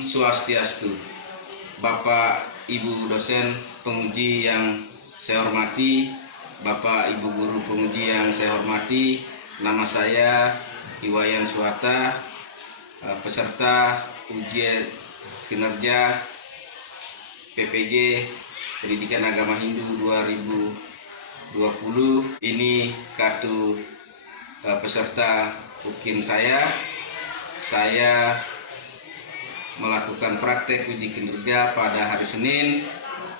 Swastiastu. Bapak Ibu dosen penguji yang saya hormati, Bapak Ibu guru penguji yang saya hormati, nama saya Iwayan Suwata, peserta ujian kinerja PPG Pendidikan Agama Hindu 2020. Ini kartu peserta UKIN saya melakukan praktek uji kinerja pada hari Senin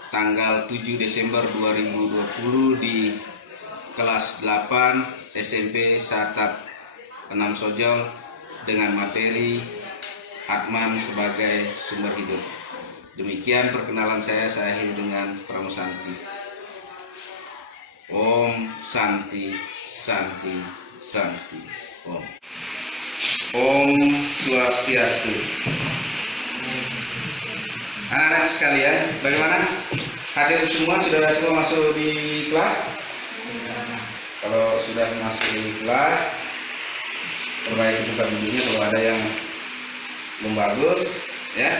tanggal 7 Desember 2020 di kelas 8 SMP Satap 6 Sojol dengan materi Atman sebagai sumber hidup. Demikian perkenalan saya akhiri dengan Pramusanti. Om Santi Santi Santi Om. Om Swastiastu. Anak-anak sekalian, bagaimana? Hadir semua, sudah semua masuk di kelas? Kalau sudah masuk di kelas, perbaiki buka videonya kalau ada yang belum bagus, ya.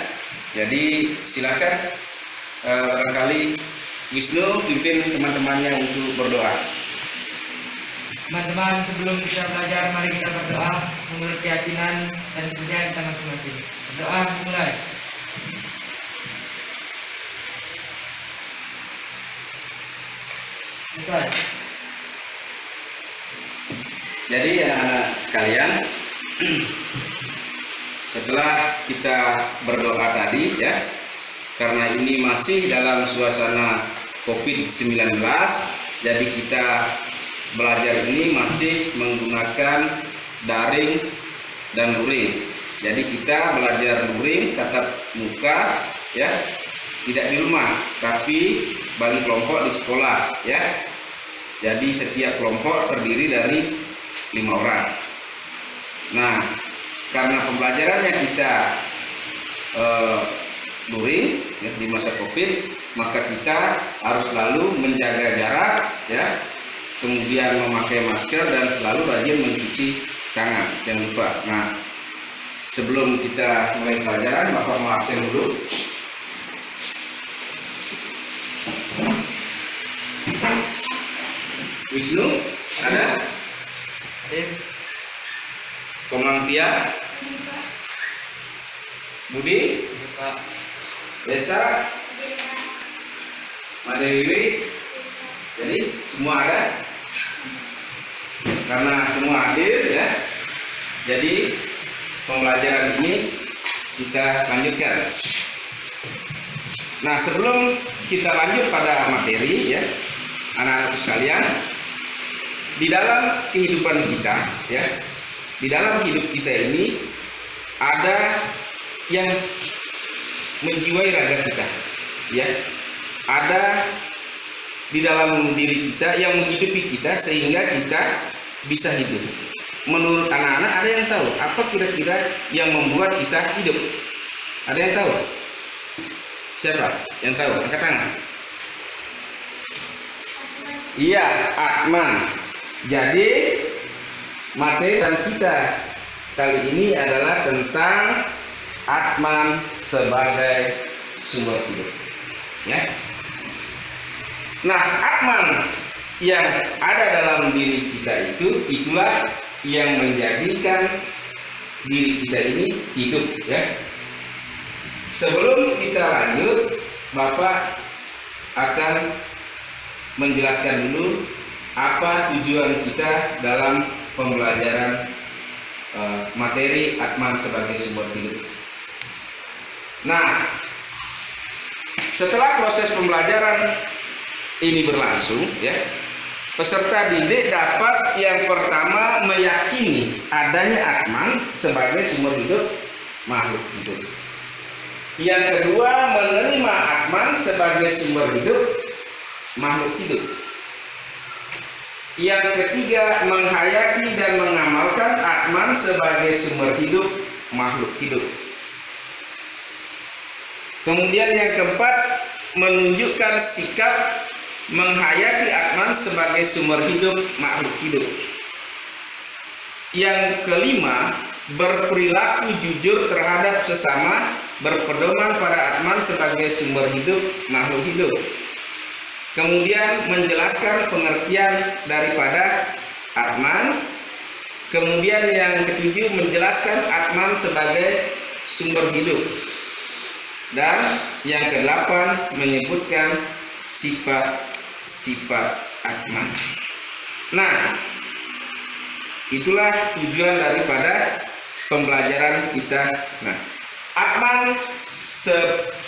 Jadi silakan barangkali Wisnu pimpin teman-temannya untuk berdoa. Teman-teman, sebelum kita belajar, mari kita berdoa menurut keyakinan dan kepercayaan kita masing-masing. Berdoa mulai. Selesai. Jadi anak-anak sekalian, setelah kita berdoa tadi, ya, karena ini masih dalam suasana COVID-19, jadi kita belajar ini masih menggunakan daring dan luring. Jadi kita belajar luring tatap muka, ya, tidak di rumah, tapi bagi kelompok di sekolah, ya. Jadi setiap kelompok terdiri dari 5 orang. Nah, karena pembelajarannya kita luring, ya, di masa COVID, maka kita harus selalu menjaga jarak, ya, kemudian memakai masker dan selalu rajin mencuci tangan, jangan lupa. Nah, sebelum kita mulai pelajaran, Bapak mau absen dulu. Wisnu ada? Komang Tia, Budi, Desa, Madewi. Jadi semua ada. Karena semua hadir, ya. Jadi pembelajaran ini kita lanjutkan. Nah, sebelum kita lanjut pada materi, ya, anak-anak sekalian, di dalam kehidupan kita, ya, di dalam hidup kita ini ada yang menjiwai raga kita, ya. Ada di dalam diri kita yang menghidupi kita sehingga kita bisa hidup. Menurut anak-anak, ada yang tahu apa kira-kira yang membuat kita hidup? Ada yang tahu? Siapa yang tahu? Angkat tangan. Iya, Atman. Jadi materi kita kali ini adalah tentang Atman sebagai sumber hidup, ya. Nah, Atman yang ada dalam diri kita itulah yang menjadikan diri kita ini hidup, ya. Sebelum kita lanjut, Bapak akan menjelaskan dulu apa tujuan kita dalam pembelajaran materi Atman sebagai sumber hidup. Nah, setelah proses pembelajaran ini berlangsung, ya, peserta didik dapat yang pertama meyakini adanya Atman sebagai sumber hidup makhluk hidup. Yang kedua, menerima Atman sebagai sumber hidup makhluk hidup. Yang ketiga, menghayati dan mengamalkan Atman sebagai sumber hidup makhluk hidup. Kemudian yang keempat, menunjukkan sikap menghayati Atman sebagai sumber hidup makhluk hidup. Yang kelima, berperilaku jujur terhadap sesama, berpedoman pada Atman sebagai sumber hidup makhluk hidup. Kemudian menjelaskan pengertian daripada Atman. Kemudian yang ketujuh menjelaskan Atman sebagai sumber hidup. Dan yang kedelapan menyebutkan sifat-sifat Atman. Nah, itulah tujuan daripada pembelajaran kita. Nah, Atman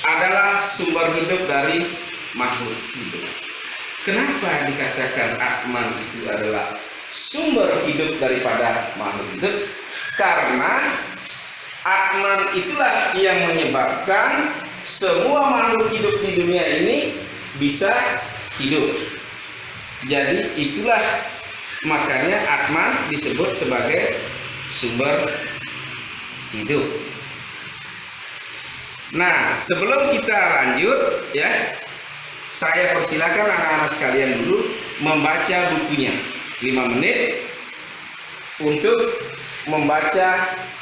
adalah sumber hidup dari makhluk hidup. Kenapa dikatakan Atman itu adalah sumber hidup daripada makhluk hidup? Karena Atman itulah yang menyebabkan semua makhluk hidup di dunia ini bisa hidup. Jadi itulah makanya Atman disebut sebagai sumber hidup. Nah, sebelum kita lanjut ya, saya persilakan anak-anak sekalian dulu membaca bukunya 5 menit untuk membaca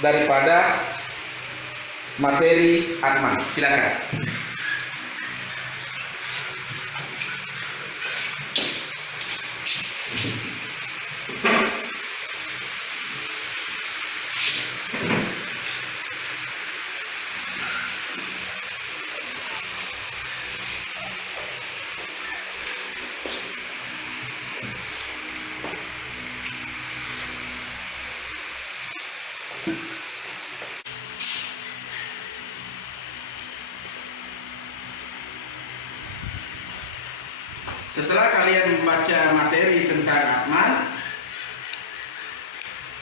daripada materi Atman. Silakan. Setelah kalian membaca materi tentang Atman,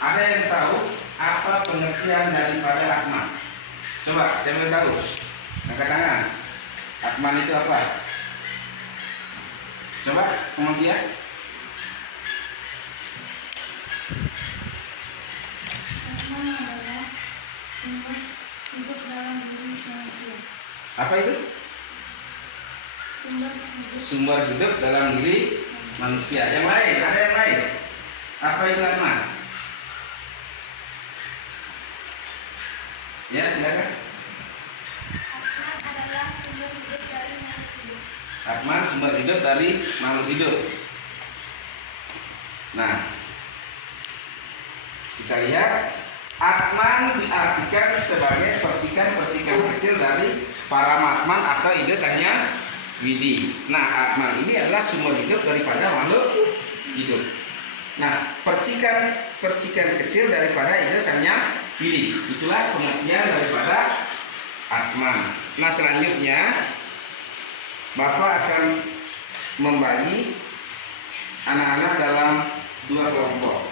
ada yang tahu apa pengertian daripada Atman? Coba, saya mau tahu. Angkat tangan. Atman itu apa? Coba, kemudian. Atman adalah sumber hidup dalam diri manusia. Apa itu? Sumber hidup dalam diri manusia. Yang lain, ada yang lain? Apa itu Atman? Ya, silakan. Atman adalah sumber hidup dari makhluk hidup. Atman sumber hidup dari makhluk hidup. Nah, kita lihat Atman diartikan sebagai percikan-percikan kecil dari para Atman atau ide sanya Widi. Nah, Atman ini adalah sumber hidup daripada makhluk hidup. Nah, percikan kecil daripada ide sanya Widi. Itulah pengertian daripada Atman. Nah, selanjutnya Bapak akan membagi anak-anak dalam 2 kelompok.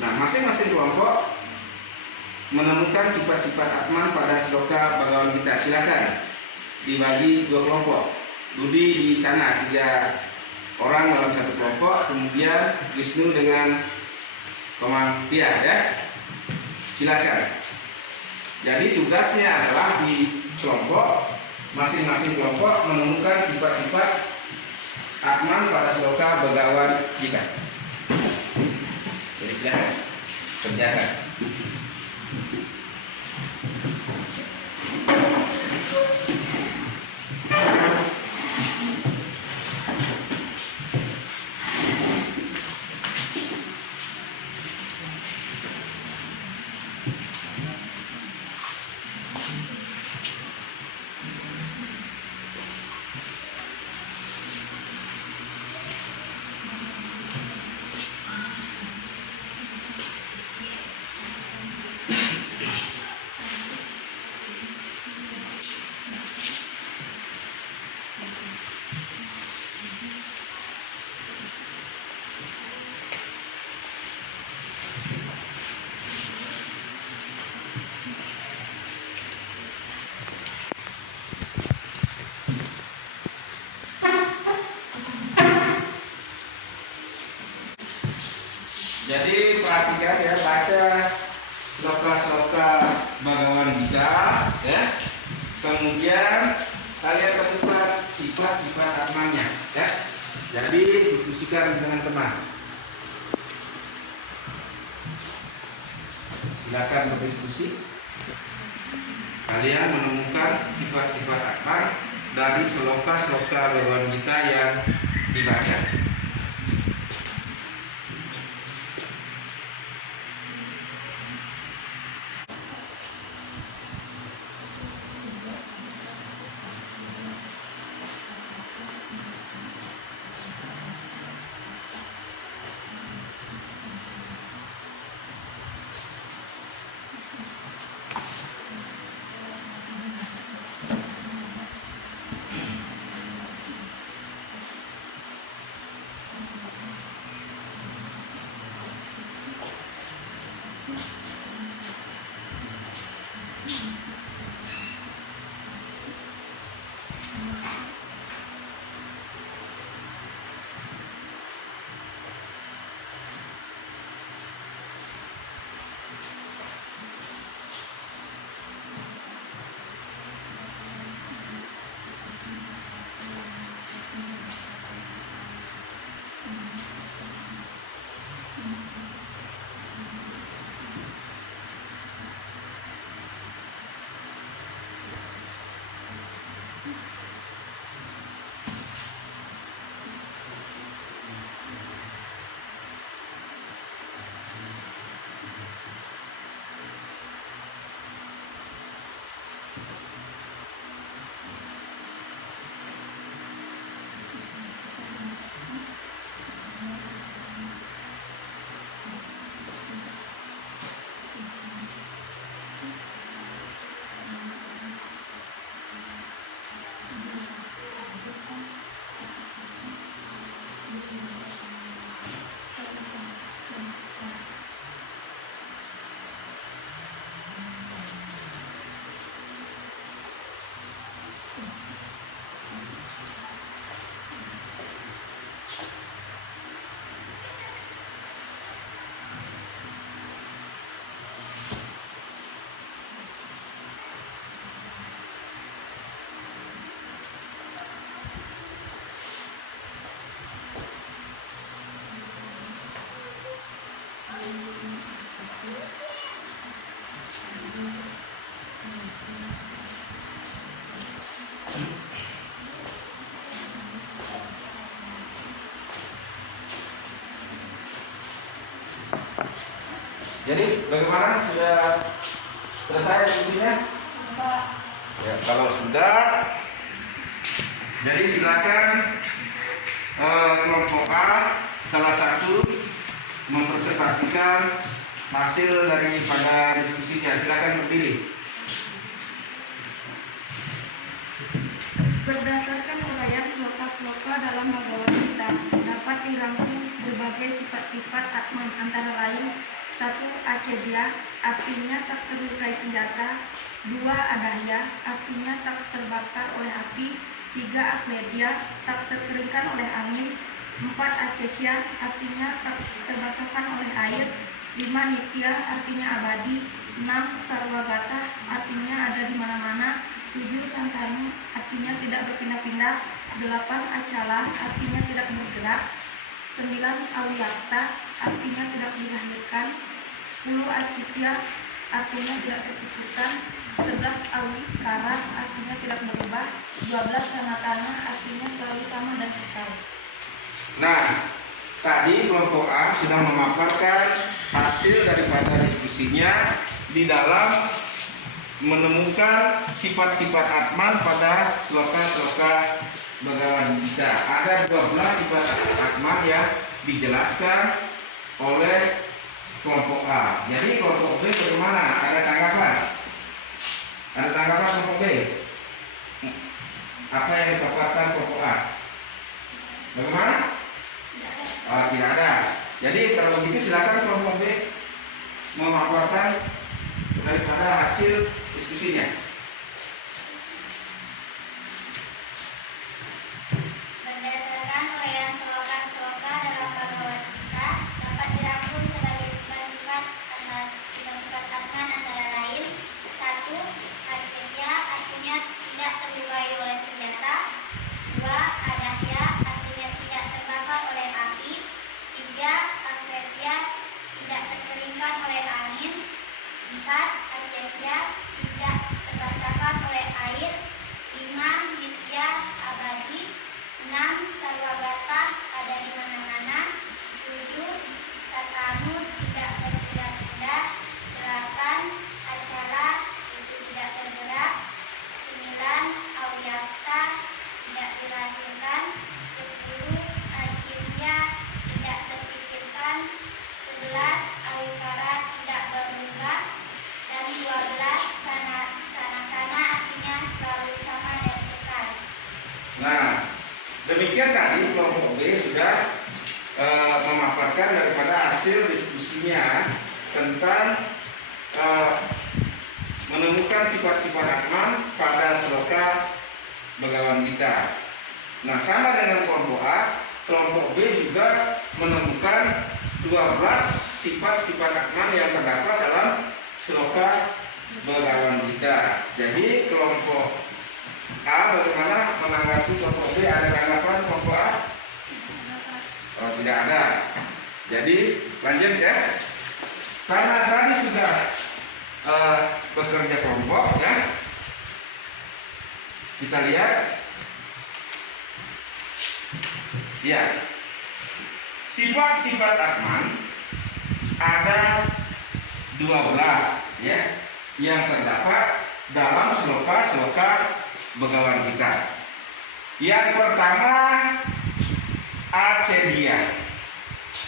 Nah, masing-masing kelompok menemukan sifat-sifat Atman pada sloka Bhagavad Gita. Silakan dibagi 2 kelompok. Budi di sana 3 orang dalam 1 kelompok, kemudian Wisnu dengan Komantia ya. Silakan. Jadi tugasnya adalah di kelompok masing-masing kelompok menemukan sifat-sifat Atman pada sloka Bhagavad Gita. Jadi silakan kerjakan. Jadi perhatikan ya, baca sloka-sloka Bhagavad Gita ya. Kemudian kalian temukan sifat-sifat Atmannya ya. Jadi diskusikan dengan teman. Silakan berdiskusi. Kalian menemukan sifat-sifat akar dari sloka-sloka bagawan kita yang dibaca. Jadi bagaimana, sudah selesai diskusinya? Ya, kalau sudah, jadi silakan kelompok A salah satu mempresentasikan hasil daripada diskusinya. Silakan berdiri. Berdasarkan uraian sloka-sloka dalam bagawan kita, dapat dirangkum berbagai sifat-sifat atman, antara lain: 1. Acedia, artinya tak terlukai senjata. 2. Adahya, artinya tak terbakar oleh api. 3. Akledia, tak terkeringkan oleh angin. 4. Acacia, artinya tak terbasahkan oleh air. 5. Nitya, artinya abadi. 6. Sarwagata, artinya ada di mana-mana. 7. Santanu, artinya tidak berpindah-pindah. 8. Acala, artinya tidak bergerak. 9. Awiyakta, artinya tidak dilahirkan. 10. Acitya, artinya tidak terputuskan. 11. Awikara, artinya tidak berubah. 12. Sanatana, artinya selalu sama dan kekal. Nah, tadi kelompok A sudah memaparkan hasil daripada diskusinya di dalam menemukan sifat-sifat atman pada sloka-sloka bagawan kita. Ada 12 sifat atman yang dijelaskan oleh kelompok A. Jadi kelompok B bagaimana? Ada tanggapan? Ada tanggapan kelompok B? Apa yang dipaparkan kelompok A? Bagaimana? Oh, tidak ada. Jadi kalau begitu silakan kelompok B memaparkan daripada hasil diskusinya. Berdasarkan uraian sloka-sloka dalam bagawan kita, dapat dirangkum sebagai sifat-sifat atman antara lain: 1. Acedia, artinya tidak terlukai oleh senjata. 2. Adahya, artinya tidak terbakar oleh api. 3. Akledia, tidak terkeringkan oleh angin. 4. Demikian tadi kelompok B sudah memaparkan daripada hasil diskusinya tentang menemukan sifat-sifat Atman pada sloka Begawan Gita. Nah, sama dengan kelompok A, kelompok B juga menemukan 12 sifat-sifat Atman yang terdapat dalam sloka Begawan Gita. Jadi kelompok A bagaimana menanggapi kelompok B? Ada tanggapan kelompok A? Oh, tidak ada. Jadi lanjut ya. Karena tadi sudah bekerja kelompok ya. Kita lihat. Ya. Sifat-sifat Atman ada 12 ya yang terdapat dalam sloka Begawan Gita. Yang pertama, acedia,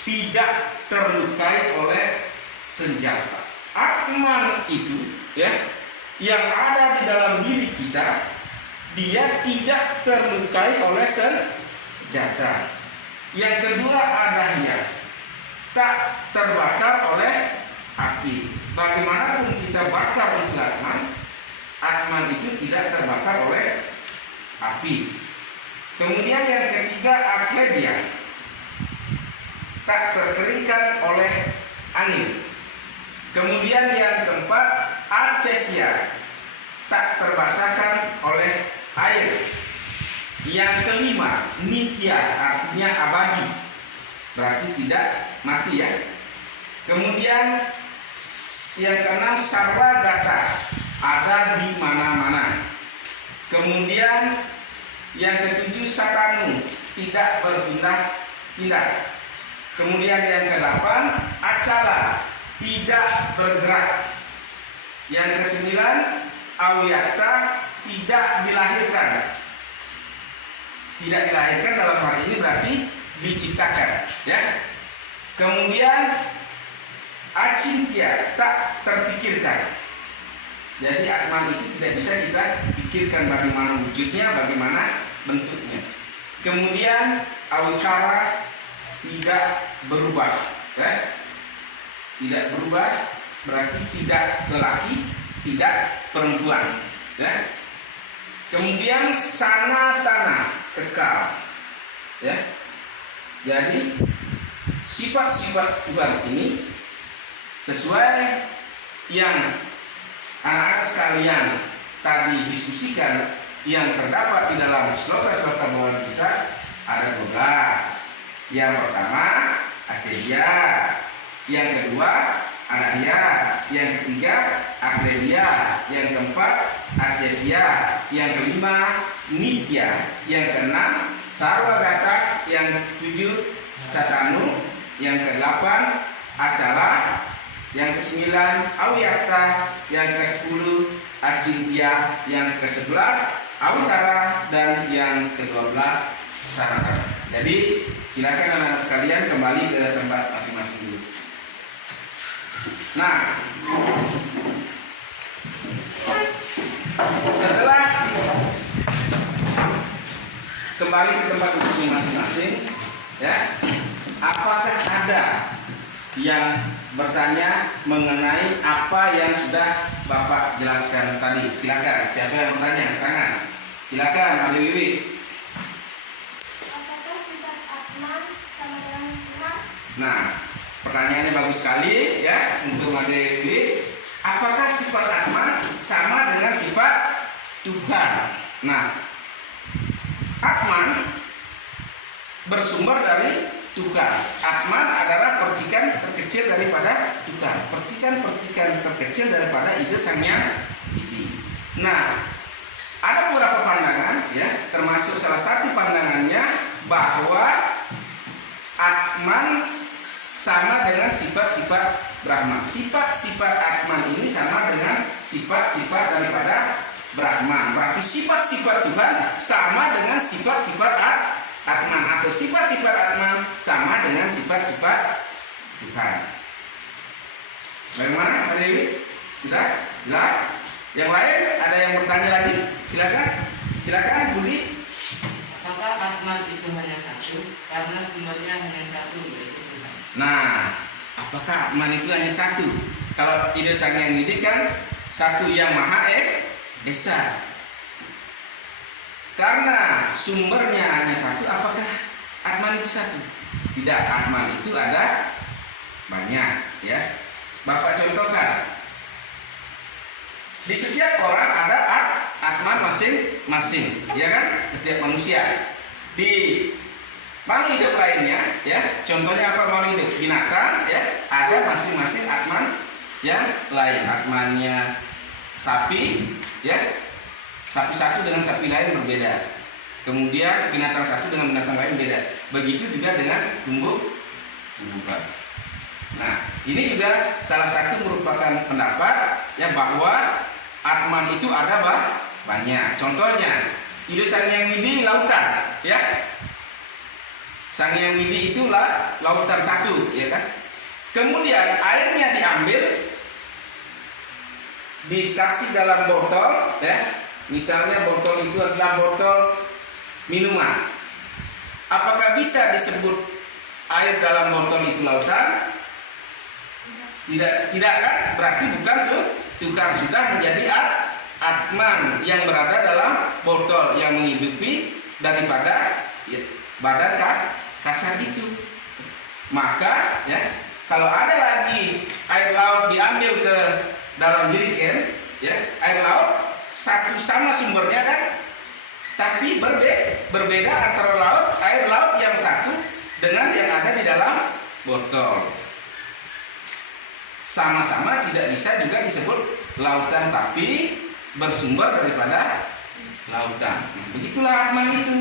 tidak terlukai oleh senjata. Atman itu ya yang ada di dalam diri kita, dia tidak terlukai oleh senjata. Yang kedua, adanya tak terbakar oleh api. Bagaimanapun kita bakar itu Atman itu tidak terbakar oleh api. Kemudian yang ketiga, akledia, tak terkeringkan oleh angin. Kemudian yang keempat, acesia, tak terbasahkan oleh air. Yang kelima, nitya, artinya abadi, berarti tidak mati ya. Kemudian yang keenam, sarwagata, ada di mana-mana. Kemudian yang ketujuh, satanu, tidak berpindah-pindah. Kemudian yang kedelapan, acala, tidak bergerak. Yang kesembilan, awiyata, tidak dilahirkan. Tidak dilahirkan dalam hal ini berarti diciptakan ya. Kemudian acintya, tak terpikirkan. Jadi Atman itu tidak bisa kita pikirkan bagaimana wujudnya, bagaimana bentuknya. Kemudian awikara, tidak berubah ya. Tidak berubah berarti tidak lelaki, tidak perempuan ya. Kemudian sanatana, kekal ya. Jadi sifat-sifat Tuhan ini sesuai yang anak-anak sekalian tadi diskusikan yang terdapat di dalam sloka-sloka Begawan Gita ada 12. Yang pertama, acedia. Yang kedua, adahya. Yang ketiga, akledia. Yang keempat, acesia. Yang kelima, nitya. Yang keenam, sarwagata. Yang ketujuh, satanu. Yang kedelapan, acala. Yang kesembilan, awiyata. Yang ke-10, acintya. Yang ke-11, awikara. Dan yang ke-12, sanatana. Jadi silakan anak-anak sekalian kembali ke tempat masing-masing dulu. Nah, setelah kembali ke tempat duduk masing-masing ya, apakah ada yang bertanya mengenai apa yang sudah Bapak jelaskan tadi? Silakan, siapa yang bertanya? Tangan. Silakan, Ade Wiwi. Apakah sifat Atman sama dengan Tuhan? Nah, pertanyaannya bagus sekali ya untuk Ade Wiwi. Apakah sifat Atman sama dengan sifat Tuhan? Nah, Atman bersumber dari Tuhan. Atman adalah percikan terkecil daripada Tuhan. Percikan-percikan terkecil daripada ide Sang Hyang Widi. Nah, ada beberapa pandangan ya, termasuk salah satu pandangannya bahwa Atman sama dengan sifat-sifat Brahma. Sifat-sifat Atman ini sama dengan sifat-sifat daripada Brahma. Berarti sifat-sifat Tuhan sama dengan sifat-sifat Atman, atau sifat-sifat Atman sama dengan sifat-sifat Tuhan. Bagaimana, Pak Dewi? Sudah jelas? Yang lain ada yang bertanya lagi? Silakan, silakan, Budi. Apakah Atman itu hanya satu karena sumbernya hanya satu, yaitu Tuhan. Nah, apakah Atman itu hanya satu? Kalau ide Sang Hyang Widi kan satu yang Maha Esa. Karena sumbernya hanya satu, apakah Atman itu satu? Tidak, Atman itu ada banyak, ya. Bapak contohkan. Di setiap orang ada Atman masing-masing, ya kan? Setiap manusia. Di makhluk hidup lainnya, ya. Contohnya apa makhluk hidup? Binatang, ya. Ada masing-masing Atman yang lain. Atmannya sapi, ya. Sapi satu dengan sapi lain berbeda. Kemudian binatang satu dengan binatang lain beda. Begitu juga dengan tumbuhan. Nah, ini juga salah satu merupakan pendapat ya bahwa Atman itu ada banyak. Contohnya, ide Sang Hyang Widi lautan, ya. Sang Hyang Widi itulah lautan satu, ya kan? Kemudian airnya diambil, dikasih dalam botol, ya. Misalnya botol itu adalah botol minuman. Apakah bisa disebut air dalam botol itu lautan? Tidak kan? Berarti bukan tukar, sudah menjadi Atman yang berada dalam botol yang menghidupi daripada badan kasar itu. Maka ya, kalau ada lagi air laut diambil ke dalam jerigen, ya, air laut satu sama sumbernya kan, tapi berbeda antara air laut yang satu dengan yang ada di dalam botol. Sama-sama tidak bisa juga disebut lautan, tapi bersumber daripada lautan. Begitulah Atman itu.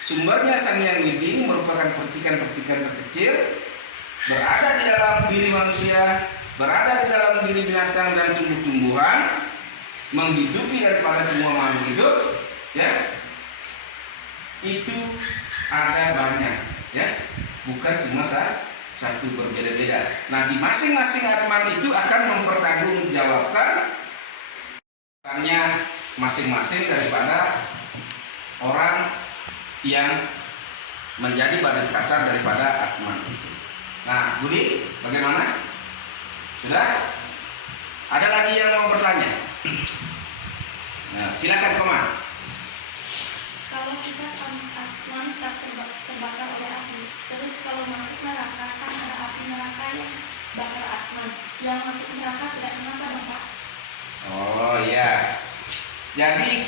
Sumbernya Sang Hyang Widi merupakan percikan-percikan terkecil berada di dalam diri manusia, berada di dalam diri binatang dan tumbuh-tumbuhan, menghidupi daripada semua makhluk hidup, ya. Itu ada banyak, ya. Bukan cuma satu, berbeda-beda. Nah, di masing-masing Atman itu akan mempertanggungjawabkan masing-masing daripada orang yang menjadi badan kasar daripada Atman itu. Nah, Budi, bagaimana? Sudah? Ada lagi yang mau bertanya? Nah, silakan Koma. Kalau sudah Atman tak terbakar oleh api, terus kalau masuk neraka kan ada api neraka yang bakar Atman. Yang masuk neraka tidak kenapa dong Pak? Oh iya. Jadi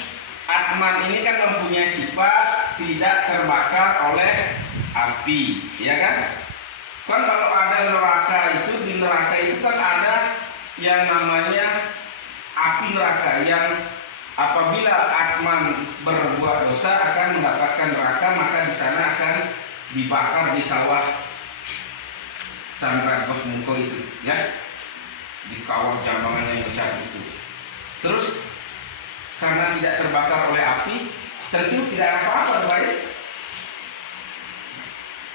Atman ini kan mempunyai sifat tidak terbakar oleh api, ya kan? Kan kalau ada neraka itu, di neraka itu kan ada yang namanya api neraka yang apabila Atman berbuat dosa akan mendapatkan neraka, maka di sana akan dibakar di kawah Candra Muko itu, ya, di kawah jambangan yang besar itu. Terus karena tidak terbakar oleh api, tentu tidak apa-apa, baik.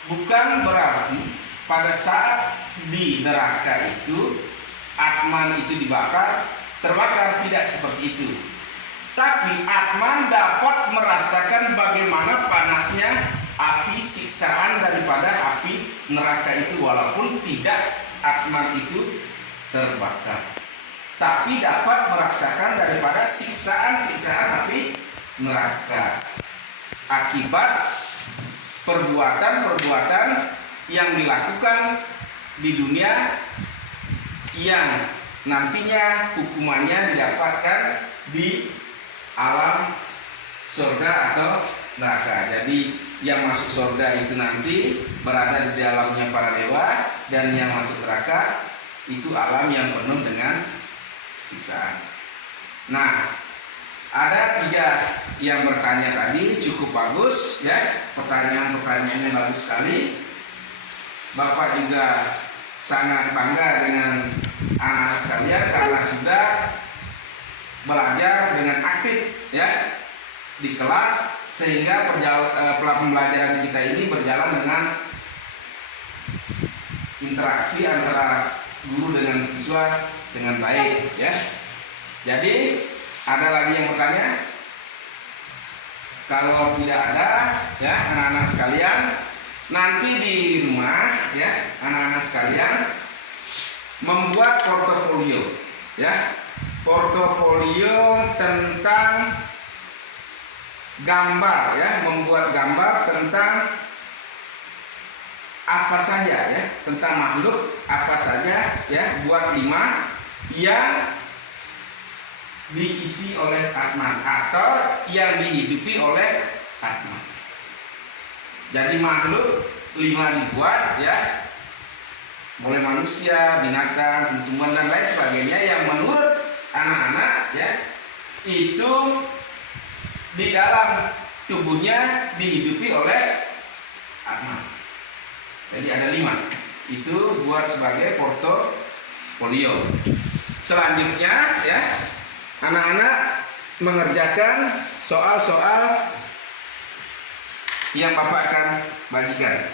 Bukan berarti pada saat di neraka itu Atman itu terbakar, tidak seperti itu. Tapi Atman dapat merasakan bagaimana panasnya api siksaan daripada api neraka itu, walaupun tidak Atman itu terbakar, tapi dapat merasakan daripada siksaan api neraka akibat perbuatan-perbuatan yang dilakukan di dunia yang nantinya hukumannya didapatkan di alam surga atau neraka. Jadi yang masuk surga itu nanti berada di dalamnya para dewa, dan yang masuk neraka itu alam yang penuh dengan siksaan. Nah, ada 3 yang bertanya tadi, cukup bagus, ya. Pertanyaan-pertanyaannya bagus sekali. Bapak juga sangat bangga dengan anak sekalian karena sudah belajar dengan aktif, ya, di kelas, sehingga pembelajaran kita ini berjalan dengan interaksi antara guru dengan siswa dengan baik, ya. Jadi ada lagi yang bertanya? Kalau tidak ada, ya anak-anak sekalian, nanti di rumah, ya anak-anak sekalian membuat portofolio, ya portofolio tentang gambar, ya membuat gambar tentang apa saja, ya tentang makhluk apa saja, ya buat 5 yang diisi oleh Atman atau yang dihidupi oleh Atman. Jadi makhluk 5 dibuat, ya mulai manusia, binatang, tumbuhan dan lain sebagainya yang menurut anak-anak, ya itu di dalam tubuhnya dihidupi oleh Atman. Jadi ada 5. Itu buat sebagai portofolio. Selanjutnya, ya anak-anak mengerjakan soal-soal yang Bapak akan bagikan.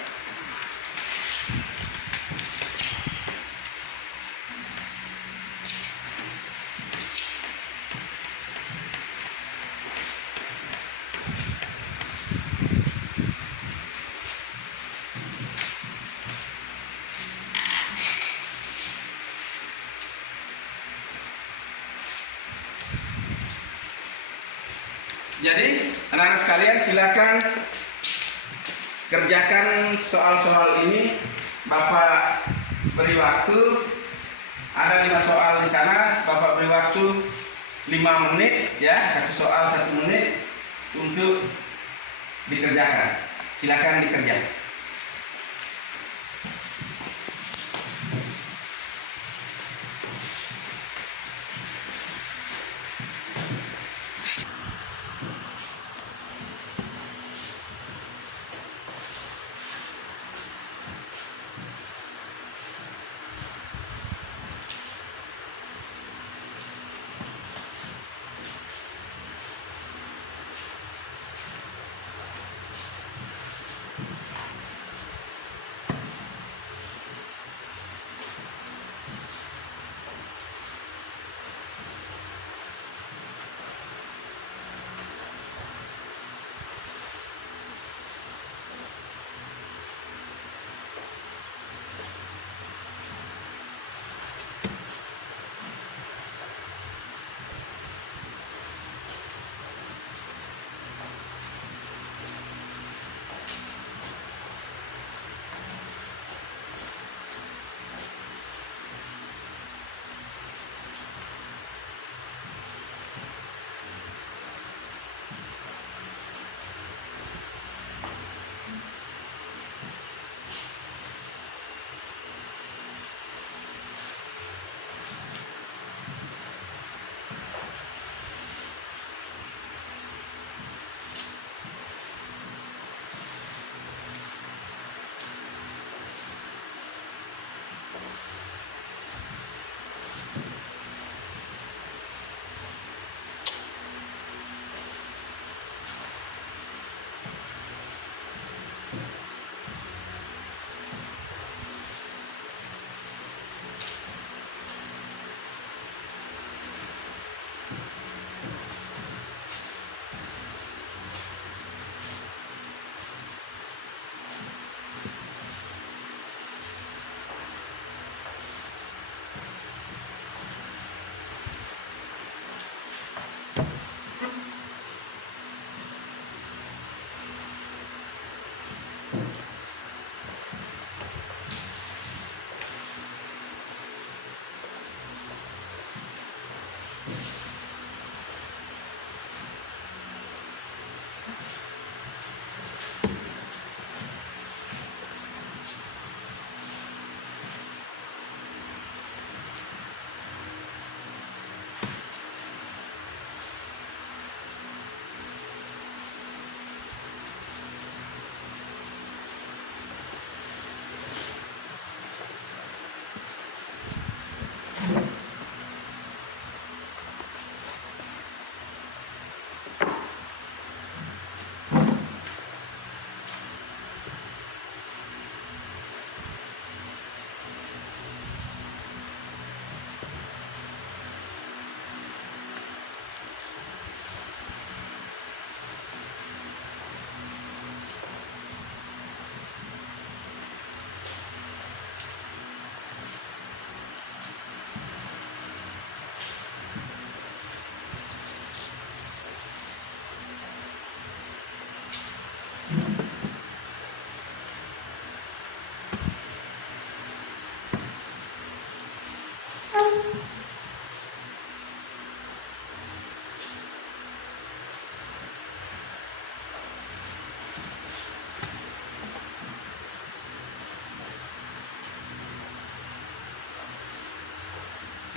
Jadi anak-anak sekalian silakan kerjakan soal-soal ini. Bapak beri waktu, ada 5 soal di sana. Bapak beri waktu 5 menit, ya satu soal 1 menit untuk dikerjakan. Silakan dikerjakan.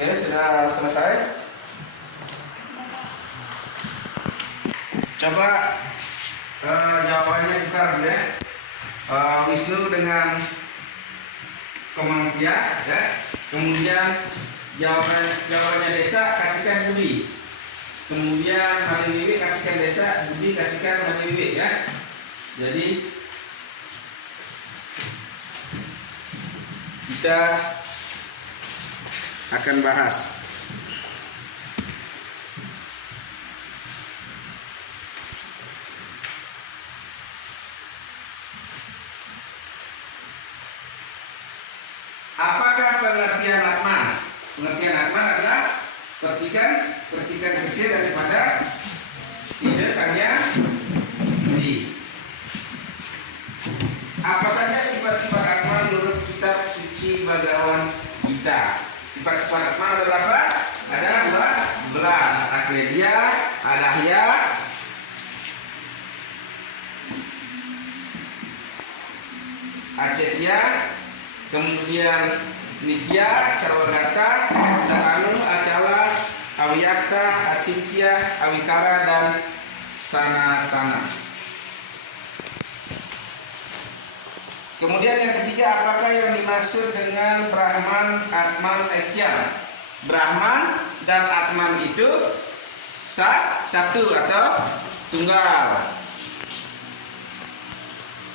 Oke, sudah selesai. Coba jawabannya kita dulu ya. Wisnu dengan Komangkia ya. Kemudian jawabannya Desa kasihkan Budi. Kemudian Mali Wiwi kasihkan Desa, Budi kasihkan Mali Wiwi ya. Jadi kita akan bahas apakah pengertian Atman. Pengertian Atman adalah percikan kecil daripada ide sangnya Budi. Apa saja sifat-sifat Atman menurut kitab suci Bhagavad Gita? Sifat-sifat Atman ada berapa? Ada 12. Akredya, Adahya, Acesya, kemudian Nitya, Sarwagata, Saranu, Acala, Awiyakta, Acintya, Awikara, dan Sanatana. Kemudian yang ketiga, apakah yang dimaksud dengan Brahman, Atman, Ekyan? Brahman dan Atman itu satu atau tunggal.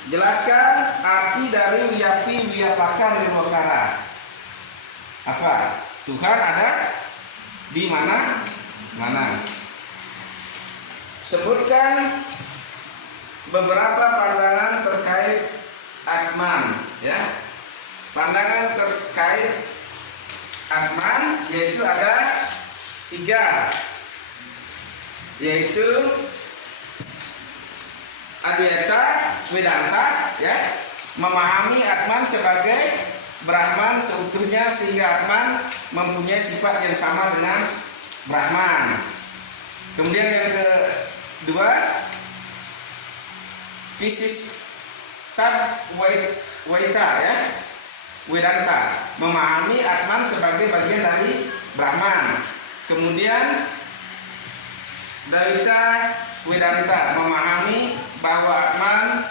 Jelaskan arti dari Wiyapi, Wiyapakan, Nirwakara. Apa? Tuhan ada di mana? Sebutkan beberapa pandangan terkait Atman, ya. Pandangan terkait Atman yaitu ada 3, yaitu Adwaita, Vedanta, ya, memahami Atman sebagai Brahman seutuhnya sehingga Atman mempunyai sifat yang sama dengan Brahman. Kemudian yang kedua, Waita, ya, Vedanta, memahami Atman sebagai bagian dari Brahman. Kemudian Dvaita Vedanta memahami bahwa Atman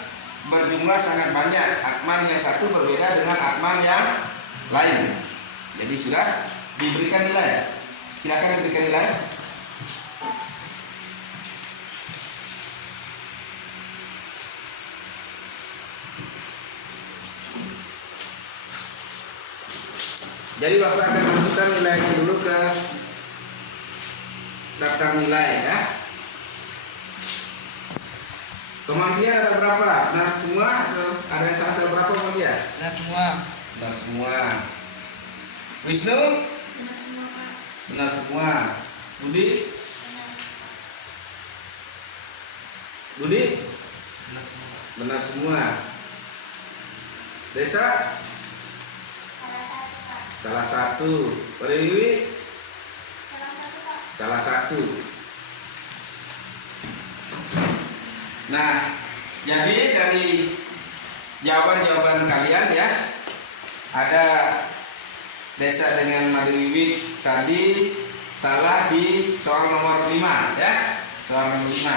berjumlah sangat banyak. Atman yang satu berbeda dengan Atman yang lain. Jadi sudah diberikan nilai. Silakan diberikan nilai. Jadi Bapak akan masukkan nilainya dulu ke daftar nilai, ya. Komangkia ada berapa? Benar semua atau ada yang salah berapa Komangkia? Benar semua. Benar semua. Wisnu? Benar semua, Pak. Benar semua. Budi? Budi? Benar semua. Benar semua. Desa? Salah satu. Wiwi? Salah satu. Nah, jadi dari jawaban-jawaban kalian, ya, ada Desa dengan Wiwi tadi salah di soal nomor 5, ya, soal nomor 5.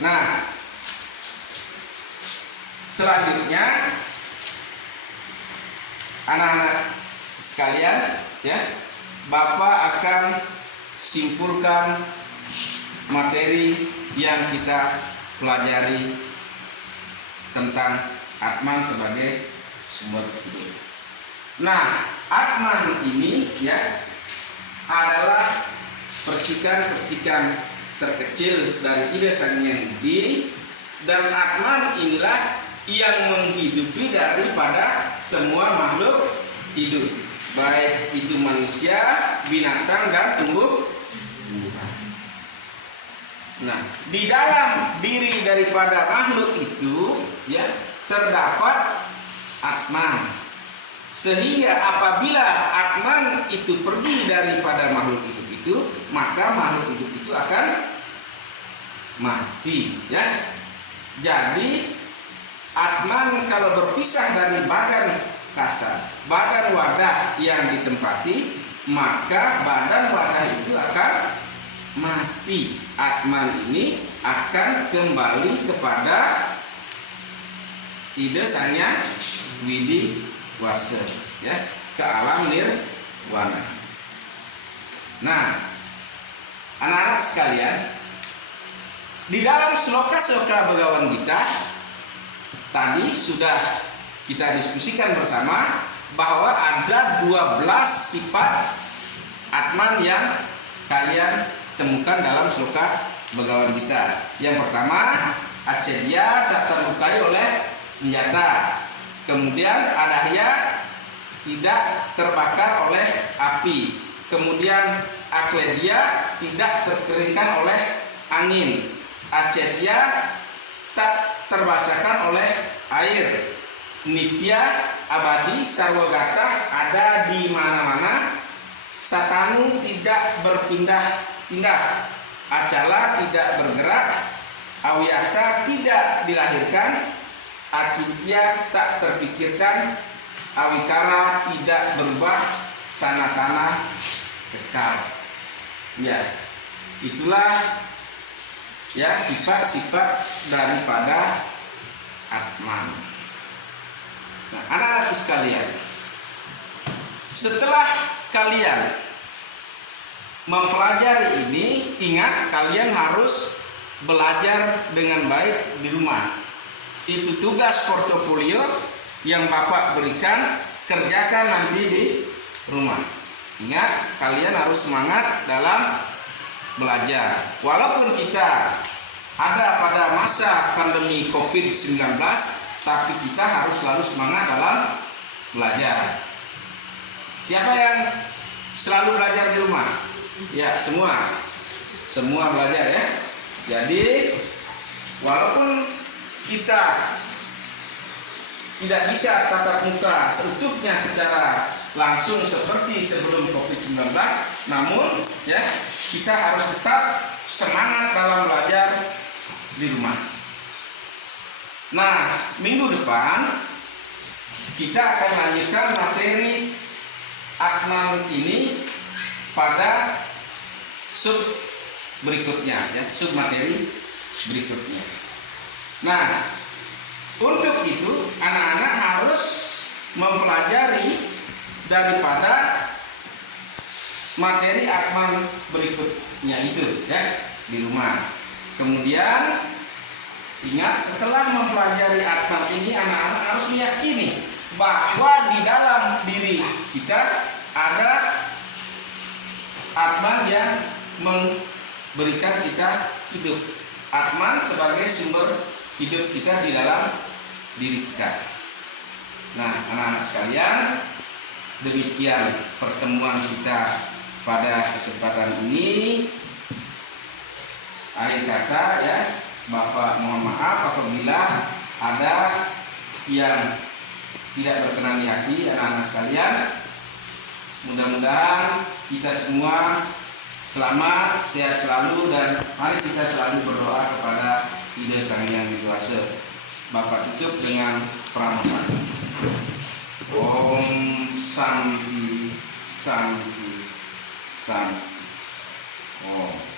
Nah, selanjutnya anak-anak sekalian, ya, Bapak akan simpulkan materi yang kita pelajari tentang Atman sebagai sumber hidup. Nah, Atman ini, ya, adalah percikan-percikan terkecil dari ide Sang Hyang Budi, dan Atman inilah yang menghidupi daripada semua makhluk hidup, baik itu manusia, binatang, dan tumbuh-tumbuhan. Nah, di dalam diri daripada makhluk itu, ya, terdapat Atman. Sehingga apabila Atman itu pergi daripada makhluk hidup itu, maka makhluk hidup itu akan mati, ya. Jadi Atman kalau berpisah dari badan kasar. Badan wadah yang ditempati, maka badan wadah itu akan mati. Atman ini akan kembali kepada ide sangnya widi wasa, ya, ke alam nirwana. Nah, anak-anak sekalian, di dalam sloka-sloka Begawan Gita tadi sudah kita diskusikan bersama bahwa ada 12 sifat Atman yang kalian temukan dalam sloka Begawan Gita. Yang pertama, Acedya tak terlukai oleh senjata. Kemudian Adahya tidak terbakar oleh api. Kemudian Akledya tidak terkeringkan oleh angin. Acesya tak terbasahkan oleh air. Nitya abadi sarwagata ada di mana-mana. Satanu tidak berpindah-pindah. Acala tidak bergerak. Awyata tidak dilahirkan. Acintya tak terpikirkan. Awikara tidak berubah. Sanatana kekal. Ya, itulah ya sifat-sifat daripada Atman. Nah, anak-anak sekalian, setelah kalian mempelajari ini, ingat kalian harus belajar dengan baik di rumah. Itu tugas portofolio yang Bapak berikan, kerjakan nanti di rumah. Ingat, kalian harus semangat dalam belajar. Walaupun kita ada pada masa pandemi COVID-19, tapi kita harus selalu semangat dalam belajar. Siapa yang selalu belajar di rumah? Ya, semua belajar ya. Jadi walaupun kita tidak bisa tatap muka seutuhnya secara langsung seperti sebelum COVID-19, namun ya kita harus tetap semangat dalam belajar di rumah. Nah, minggu depan kita akan lanjutkan materi Atman ini pada sub berikutnya, ya, sub materi berikutnya. Nah, untuk itu anak-anak harus mempelajari daripada materi Atman berikutnya itu, ya, di rumah. Kemudian ingat, setelah mempelajari Atman ini, anak-anak harus meyakini bahwa di dalam diri kita ada Atman yang memberikan kita hidup. Atman sebagai sumber hidup kita di dalam diri kita. Nah, anak-anak sekalian, demikian pertemuan kita pada kesempatan ini. Akhir kata ya, Bapak mohon maaf apabila ada yang tidak berkenan di hati anak-anak sekalian. Mudah-mudahan kita semua selamat, sehat selalu, dan mari kita selalu berdoa kepada Ida Sang Yang Widi Wasa. Bapak tutup dengan pramuka. Om Santi Santi Santi. Om.